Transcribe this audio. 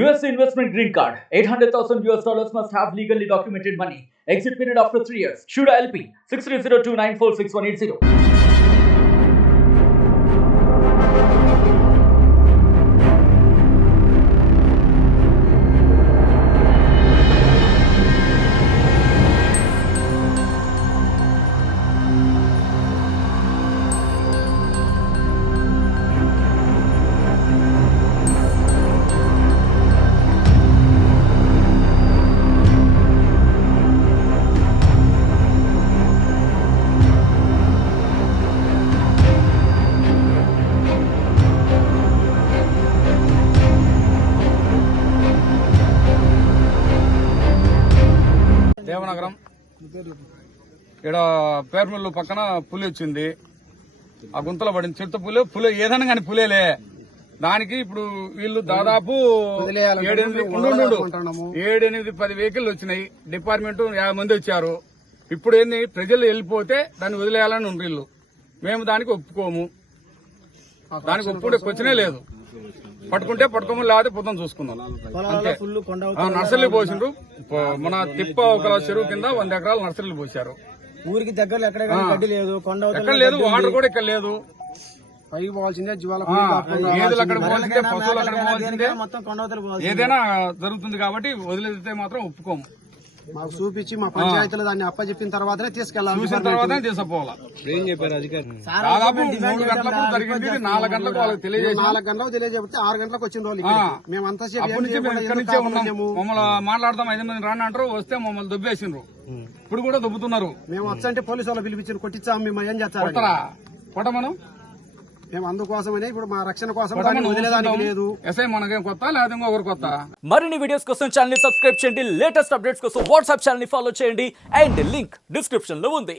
US investment green card. $800,000 must have legally documented money. Exit period after 3 years. Shuda LP 6302946180. Devanagaram ఇక్కడ పేర్మిల్లు పక్కన పులి వచ్చింది. ఆ గుంతలో పడింది. చిరుత పులి ఏదైనా కానీ పులేలే. దానికి ఇప్పుడు వీళ్ళు దాదాపు 7-8-10 వెహికల్ వచ్చినాయి. డిపార్ట్మెంట్ 50 మంది వచ్చారు. ఇప్పుడు ఏంది, ప్రజలు వెళ్ళిపోతే దాన్ని వదిలేయాలని ఉంది వీళ్ళు. మేము దానికి ఒప్పుకోము. దానికి ఒప్పుకుంటే క్వశ్చనే లేదు. పట్టుకుంటే పట్టుకోము, లేకపోతే పొద్దున చూసుకుందాం అంతే. నర్సరీలు పోసిండ్రు. మన తిప్ప ఒక చెరువు కింద 100 ఎకరాలు నర్సరీలు పోసారు. ఊరికి దగ్గరలో ఎక్కడ గడ్డి లేదు, ఎక్కడ లేదు, వాటర్ కూడా ఇక్కడ లేదు. పైకి పోవాల్సిందే, ఏదులు అక్కడ పోవాల్సిందే, పశువులు అక్కడ పోవాల్సిందే. ఏదైనా జరుగుతుంది కాబట్టి వదిలేస్తే మాత్రం ఒప్పుకోము. మాకు చూపించి మా పంచాయతీలో దాన్ని అప్పచెప్పిన తర్వాతనే తీసుకెళ్లాలి. చూసిన తర్వాతనే తీసుకుపోవాలి. ఏం చెప్పారు అధికారి? దాదాపు 3 గంటలకు జరిగింది. 4 గంటలకు వాళ్ళకి తెలియజేసి 4 గంటలకు తెలియజేస్తే 6 గంటలకు వచ్చిన వాళ్ళు మేము అంతసేపు అప్పటి నుంచి మేము ఇక్కడి నుంచే ఉన్నాం. మమ్మల్ని మాట్లాడదాం 5 మంది రాని అంటారు. వస్తే మమ్మల్ని దొబ్బేసిండ్రు. ఇప్పుడు కూడా దొబ్బుతున్నారు. మేము వచ్చంటే పోలీసు వాళ్ళు పిలిపించి కొట్టించాము. మేము ఏం చేస్తారు కొట్టమను. మేము అందుకోసమనే ఇప్పుడు మా రక్షణ కోసం వదిలేదానికి లేదు. ఎస్ఐ మనకేం కొత్త లేదా ఇంకొకరు కొత్త. మరిన్ని వీడియోస్ కోసం ఛానల్ ని సబ్స్క్రైబ్ చేయండి. లేటెస్ట్ అప్డేట్స్ కోసం వాట్సాప్ ఛానల్ ని ఫాలో చేయండి. అండ్ లింక్ డిస్క్రిప్షన్ లో ఉంది.